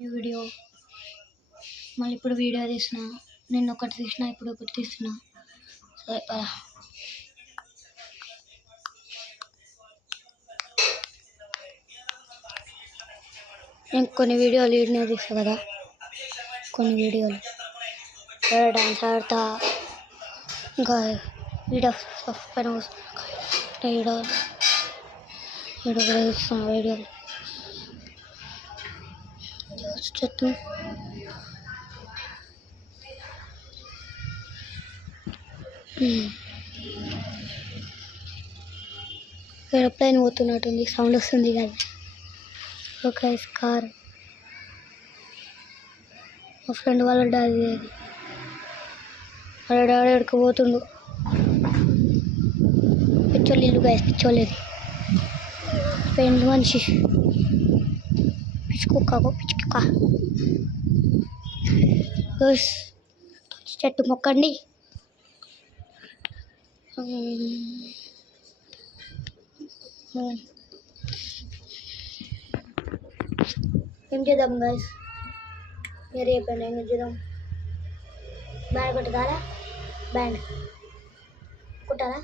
ఈ వీడియో మళ్ళీ ఇప్పుడు వీడియో తీసిన, నిన్న ఒకటి తీసిన, ఇప్పుడు ఒకటి తీస్తున్నా. సరే పద. నేను కొన్ని వీడియోలు వీడినే తీస్తా కదా, కొన్ని వీడియోలు డాన్స్ ఆడతా, ఇంకా వీడియో పైన వీడియో కూడా తీస్తున్నా. వీడియోలు చెట్టు ఏరోప్లేన్ పోతున్నట్టుంది, సౌండ్ వస్తుంది కదా. ఒక కార్ మా ఫ్రెండ్ వాళ్ళ డాడీ ఎడుకోబోతుండు. పిచ్చోళ్ళు ఇల్లు గాయ, పిచ్చోళ్ళేది పెండ్ మనిషి, పిచ్చుకుక్క పిచ్చుకుక్క. చెట్టు మొక్కండి. ఏం చేద్దాం గాయస్, మీరు చెప్పండి ఏం చేద్దాం. బ్యాండ్ కొట్టదారా, బ్యాండ్ కొట్టారా.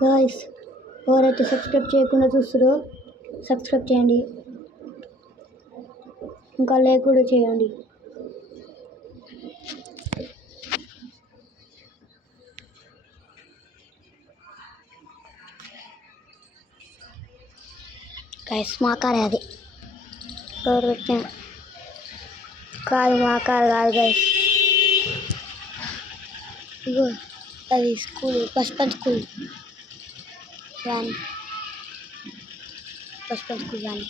గాయస్ ఎవరైతే సబ్స్క్రైబ్ చేయకుండా చూస్తారో సబ్స్క్రైబ్ చేయండి, ఇంకా లైక్ కూడా చేయండి. గాయస్ మా కారే అది, ఎవరు పెట్టిన కాదు, మా కారు కాదు గాయస్. ఇగో అది స్కూల్, పసుపన్ స్కూల్ వ్యాన్, పసుపన్ స్కూల్ వ్యాన్.